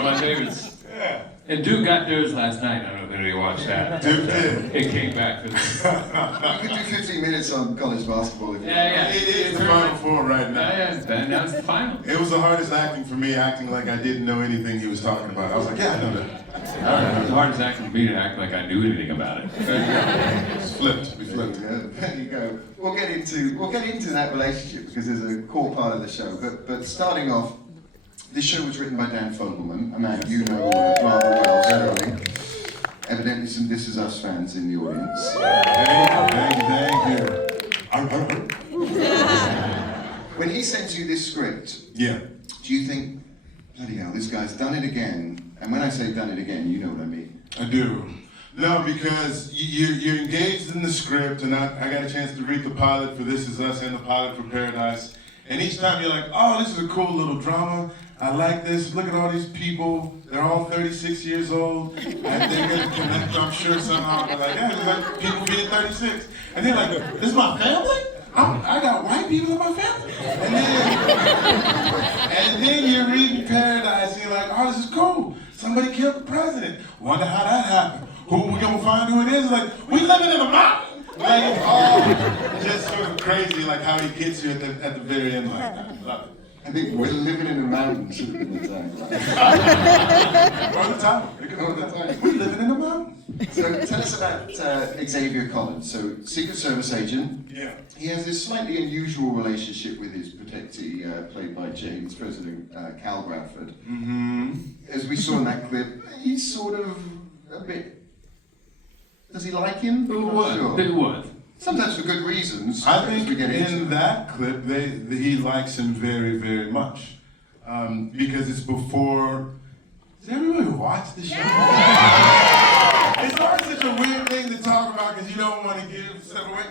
of my favorites. Yeah. And Duke got theirs last night. I don't know if anybody watched that. Duke did. It came back for this. We could do 15 minutes on college basketball if you Yeah. It is the Final Four right now. Yeah, now it's the final. It was the hardest acting for me, acting like I didn't know anything he was talking about. I was like, yeah, I know that. It was the hardest acting for me to act like I knew anything about it. Just flipped. We flipped. There you go. We'll get into that relationship because there's a core part of the show. But starting off, this show was written by Dan Fogelman, a man you know rather well, certainly. Evidently some This Is Us fans in the audience. Thank you. When he sends you this script, Yeah. do you think, bloody hell, this guy's done it again? And when I say done it again, you know what I mean. I do. No, because you're engaged in the script, and I got a chance to read the pilot for This Is Us and the pilot for Paradise. And each time you're like, oh, this is a cool little drama. I like this. Look at all these people. They're all 36 years old. And they're going to connect, I'm sure, somehow. But like, yeah, it's like people being 36. And they're like, this is my family? I got white people in my family? And then you're reading Paradise, and you're like, oh, this is cool. Somebody killed the president. Wonder how that happened. Who we gonna find who it is? Like, we living in a mountain. Like, it's all just sort of crazy, like how he gets you at the very end. Like, I love it. I think we're living in a mountain should have been the tagline. All the time. All the time. We living in a mountain. So tell us about Xavier Collins. So Secret Service agent. Yeah. He has this slightly unusual relationship with his protectee, played by James, President Cal Bradford. Mm-hmm. As we saw in that clip, he's sort of a bit. Does he like him? Bit what? Sometimes for good reasons. I think we get into. in that clip, he likes him very, very much. Because it's before. Does everybody watch the show? Yeah! It's always such a weird thing to talk about because you don't want to give stuff away.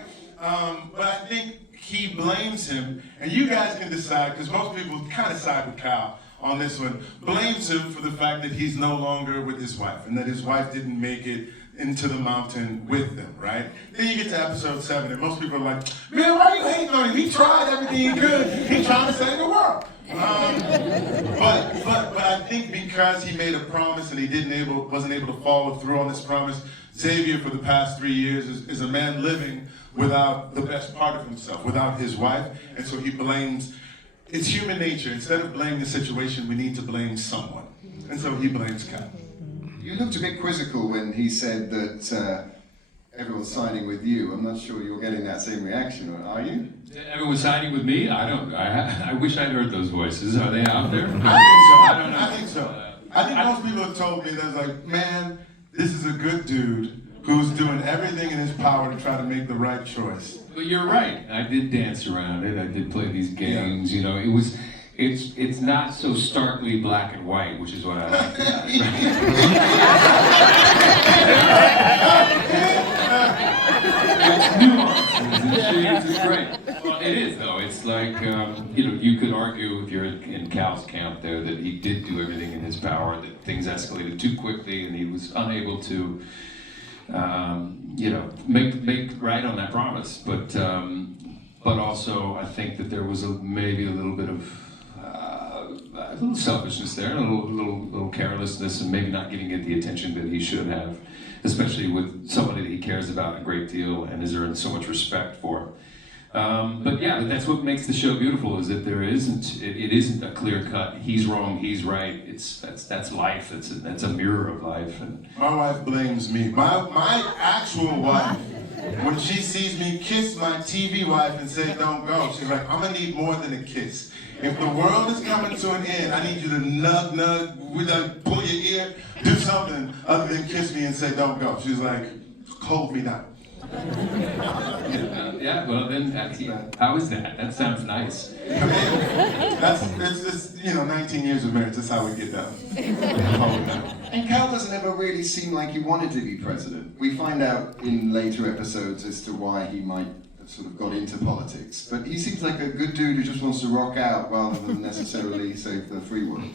But I think he blames him, and you guys can decide, because most people kind of side with Kyle on this one, blames him for the fact that he's no longer with his wife, and that his wife didn't make it into the mountain with them, right? Then you get to episode 7, and most people are like, man, why are you hating on him? He tried everything he could. He's trying to save the world. But I think because he made a promise and he wasn't able to follow through on this promise, Xavier for the past 3 years is a man living without the best part of himself, without his wife, and so he blames. It's human nature. Instead of blaming the situation, we need to blame someone, and so he blames Cal. You looked a bit quizzical when he said that everyone's siding with you. I'm not sure you're getting that same reaction, are you? Everyone's siding with me? I don't. I wish I'd heard those voices. Are they out there? I think so. I think most people have told me that, like, man, this is a good dude who's doing everything in his power to try to make the right choice. But you're right. I did dance around it. I did play these games. You know, it's not so starkly black and white, which is what I like about it. It's nuance. It's great. Well, it is though. It's like you could argue if you're in Cal's camp there that he did do everything in his power, that things escalated too quickly, and he was unable to make right on that promise. But also I think that there was maybe a little bit of a little selfishness there, a little carelessness, and maybe not getting it the attention that he should have, especially with somebody that he cares about a great deal and has earned so much respect for. But that's what makes the show beautiful, is that there isn't, it isn't a clear cut, he's wrong, he's right. That's life, that's a mirror of life. And my wife blames me. My actual wife, when she sees me kiss my TV wife and say don't go, she's like, I'm gonna need more than a kiss. If the world is coming to an end, I need you to nug, pull your ear, do something other than kiss me and say don't go. She's like, hold me down. Yeah, well then, how is that? That sounds nice. I mean, it's 19 years of marriage, that's how we get down. And Cal doesn't ever really seem like he wanted to be president. We find out in later episodes as to why he might have sort of got into politics. But he seems like a good dude who just wants to rock out rather than necessarily save the free world.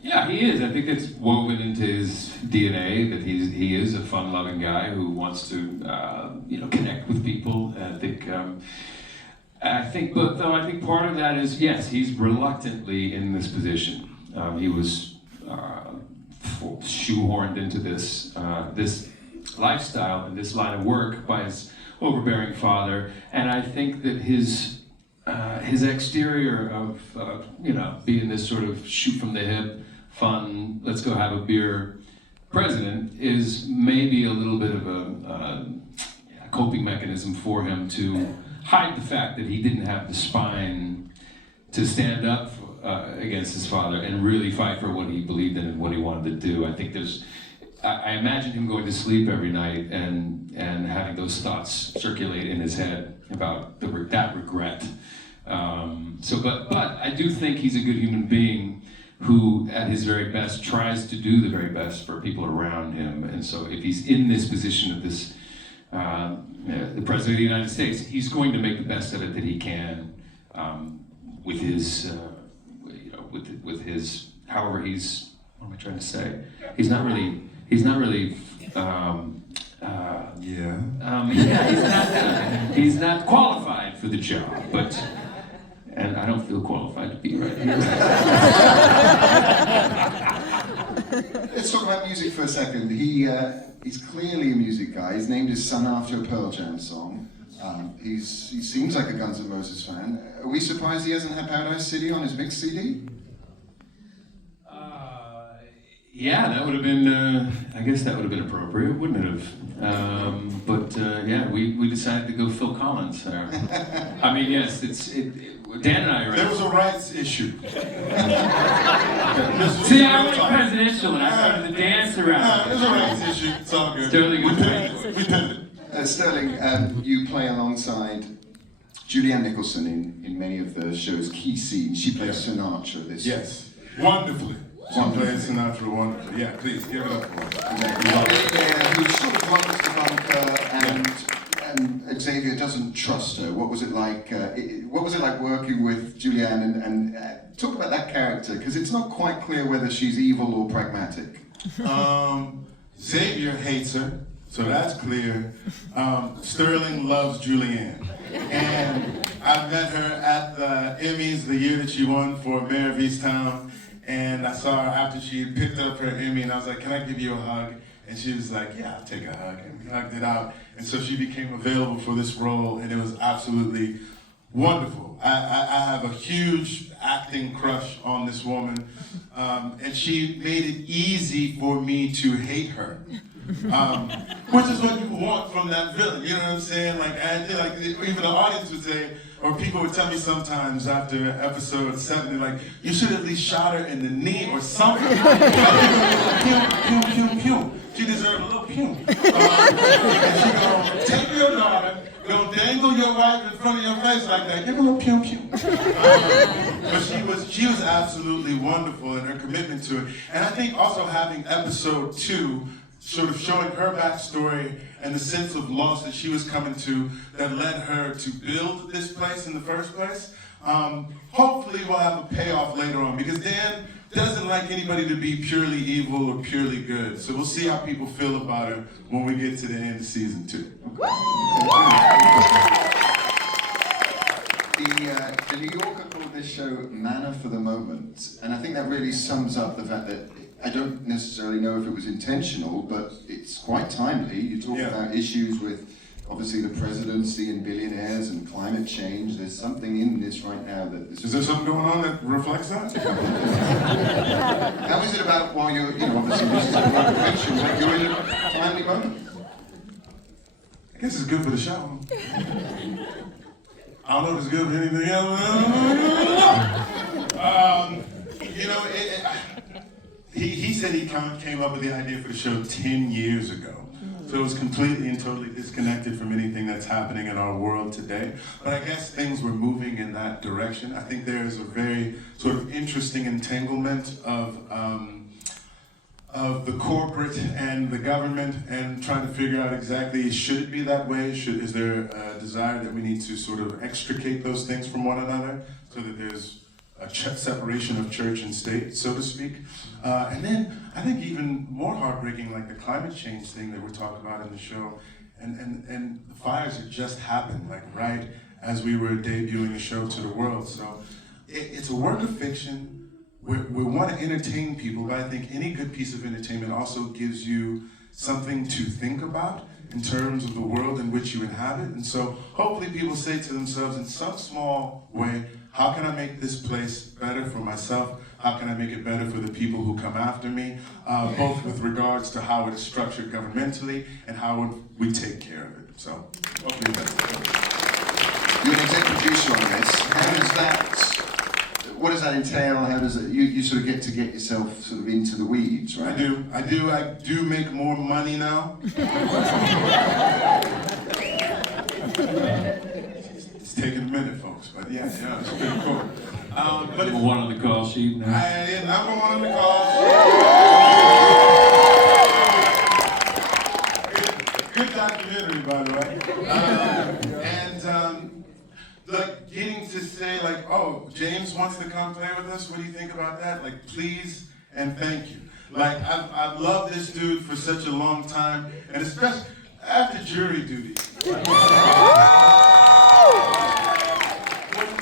Yeah, he is. I think it's woven into his DNA that he is a fun-loving guy who wants to connect with people. And I think part of that is, yes, he's reluctantly in this position. He was shoehorned into this this lifestyle and this line of work by his overbearing father. And I think that his exterior of being this sort of shoot from the hip, fun, let's go have a beer president is maybe a little bit of a coping mechanism for him to hide the fact that he didn't have the spine to stand up against his father and really fight for what he believed in and what he wanted to do. I think I imagine him going to sleep every night and having those thoughts circulate in his head about that regret. But I do think he's a good human being who, at his very best, tries to do the very best for people around him. And so if he's in this position of this, the President of the United States, he's going to make the best of it that he can with his, with his, however he's, what am I trying to say? He's not really, he's not qualified for the job, and I don't feel qualified to be right here. Let's talk about music for a second. He's clearly a music guy. He's named his son after a Pearl Jam song. He seems like a Guns N' Roses fan. Are we surprised he hasn't had Paradise City on his mix CD? Yeah, that would have been, I guess that would have been appropriate, wouldn't it have? Yeah, we decided to go Phil Collins there. I mean, yes, Dan and I are right. There was a rights issue. See, I went presidential and I started to dance around. There's a rights issue. It's all good. Sterling, we pivoted. Sterling, you play alongside Julianne Nicholson in many of the show's key scenes. She plays Sinatra this year. Yes, wonderfully. She plays Sinatra wonderfully. Yeah, please give it up for her. Who sort of runs the bunker and Xavier doesn't trust her. What was it like? What was it like working with Julianne and talk about that character, because it's not quite clear whether she's evil or pragmatic. Xavier hates her, so that's clear. Sterling loves Julianne, and I met her at the Emmys the year that she won for Mayor of Easttown. And I saw her after she had picked up her Emmy, and I was like, "Can I give you a hug?" And she was like, "Yeah, I'll take a hug." And we hugged it out. And so she became available for this role, and it was absolutely wonderful. I have a huge acting crush on this woman, and she made it easy for me to hate her. Which is what you want from that villain, you know what I'm saying? Even the audience would say, or people would tell me sometimes after episode 7, they're like, "You should at least shot her in the knee or something." Pew, pew, pew. She deserved a little pew. And she go, "Take your daughter, don't dangle your wife in front of your face like that. Give her a little pew, pew." But she was absolutely wonderful in her commitment to it. And I think also having episode 2 sort of showing her backstory and the sense of loss that she was coming to that led her to build this place in the first place. Hopefully we'll have a payoff later on, because Dan doesn't like anybody to be purely evil or purely good. So we'll see how people feel about her when we get to the end of season 2. The New Yorker called this show Manna for the Moment, and I think that really sums up the fact that I don't necessarily know if it was intentional, but it's quite timely. You talk about issues with, obviously, the presidency and billionaires and climate change. There's something in this right now that... Is there something going on that reflects that? How is it about, while you're, obviously this is a work of fiction, but you're in a timely moment? I guess it's good for the show. I don't know if it's good for anything else. He said he came up with the idea for the show 10 years ago. So it was completely and totally disconnected from anything that's happening in our world today. But I guess things were moving in that direction. I think there is a very sort of interesting entanglement of the corporate and the government, and trying to figure out exactly, should it be that way? Is there a desire that we need to sort of extricate those things from one another so that there's a separation of church and state, so to speak? And then I think even more heartbreaking, like the climate change thing that we're talking about in the show, and the fires had just happened, like right as we were debuting the show to the world. So it's a work of fiction we want to entertain people, but I think any good piece of entertainment also gives you something to think about in terms of the world in which you inhabit. And so hopefully people say to themselves in some small way, how can I make this place better for myself? How can I make it better for the people who come after me? Both with regards to how it is structured governmentally and how we take care of it. So hopefully that's it. You're an executive producer on this. How does that, what does that entail? How does it, you sort of get yourself sort of into the weeds, right? I do make more money now. It's taking a minute, folks, but yeah, it's pretty cool. But Number one on the call sheet now. number one on the call. Good documentary, by the way. Like getting to say like, oh, James wants to come play with us. What do you think about that? Like, please and thank you. Like, I've loved this dude for such a long time, and especially after jury duty. What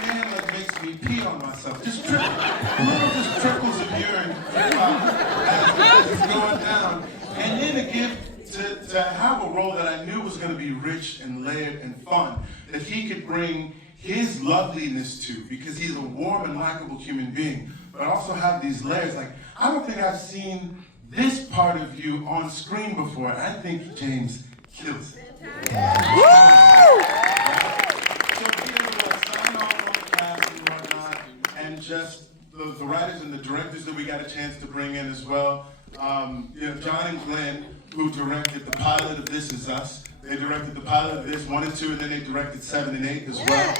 man like makes me pee on myself? Just trickles of urine as it's going down, and then again to have a role that I knew was going to be rich and layered and fun, that he could bring his loveliness to, because he's a warm and likable human being, but also have these layers. Like, I don't think I've seen this part of you on screen before. I think James kills it. So being able to sign off on the cast and whatnot, and just the writers and the directors that we got a chance to bring in as well. John and Glenn, who directed the pilot of This Is Us. They directed the pilot of this 1 and 2, and then they directed 7 and 8 as well.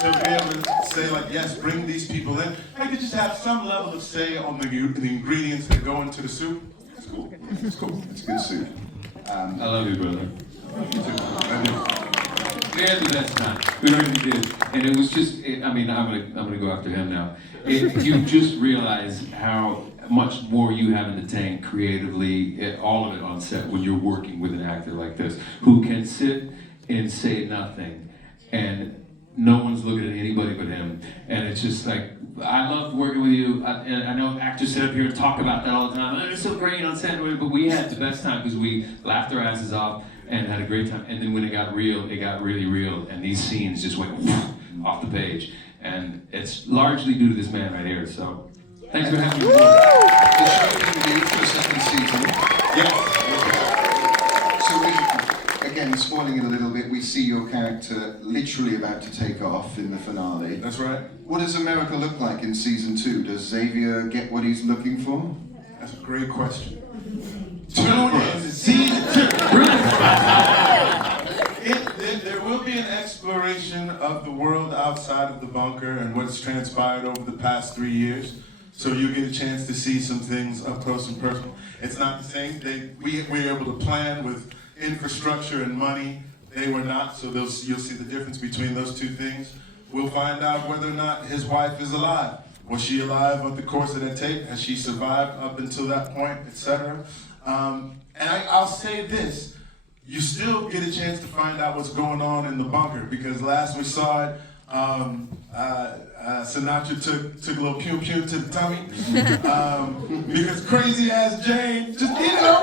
So to be able to say like, yes, bring these people in. I could just have some level of say on the ingredients that go into the soup. It's cool. It's cool. It's good soup. I love you, brother. You too. I do. We had the best time. We really did. And it was just, I'm gonna go after him now. You just realize how much more you have in the tank creatively, all of it on set, when you're working with an actor like this, who can sit and say nothing, and no one's looking at anybody but him. And it's just like, I love working with you. And I know actors sit up here and talk about that all the time. It's so great on set, but we had the best time because we laughed our asses off and had a great time. And then when it got real, it got really real. And these scenes just went off the page. And it's largely due to this man right here. So thanks for having me. The show continued for a second season. Yes. So again, spoiling it a little bit, we see your character literally about to take off in the finale. That's right. What does America look like in season 2? Does Xavier get what he's looking for? That's a great question. Tune in to season 2. There will be an exploration of the world outside of the bunker and what's transpired over the past 3 years. So you get a chance to see some things up close and personal. It's not the same. We were able to plan with infrastructure and money. They were not, so you'll see the difference between those two things. We'll find out whether or not his wife is alive. Was she alive over the course of that tape? Has she survived up until that point, etc.? And I'll say this, you still get a chance to find out what's going on in the bunker, because last we saw it, Sinatra took a little pew-pew to the tummy, because crazy ass Jane just needed a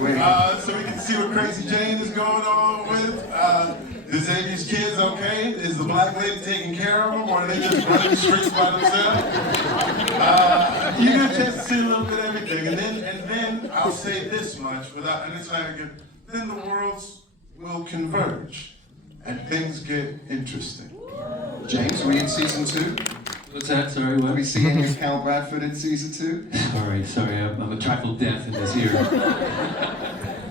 ring. So we can see what crazy Jane is going on with. Is Xavier's kids okay? Is the black lady taking care of them, or are they just running the streets by themselves? You get a chance to see a little bit of everything, and then I'll say this much without, and it's like again, then the worlds will converge, and things get interesting. James, are we in season 2? What's that? Sorry, what? Are we seeing your Cal Bradford in season 2? Sorry, I'm a trifle deaf in this ear.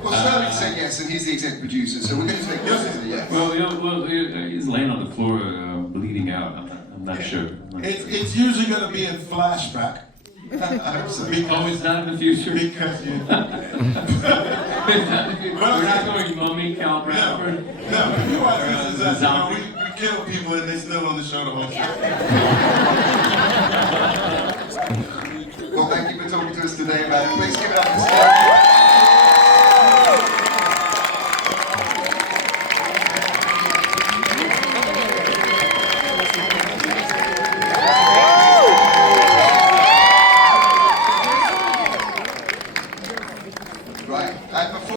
Well, Sterling said yes, and he's the executive producer, so we're going to take yes as a yes. Well, he's laying on the floor, bleeding out. I'm not sure. It's usually going to be in flashback. I hope so. Oh, it's not in the future? Because you... We're not going mummy Cal Bradford? No, if you watch This Is Us, we kill people and they're still on the show the whole time. Well, thank you for talking to us today about it. Please give it up for Sterling. Right. Before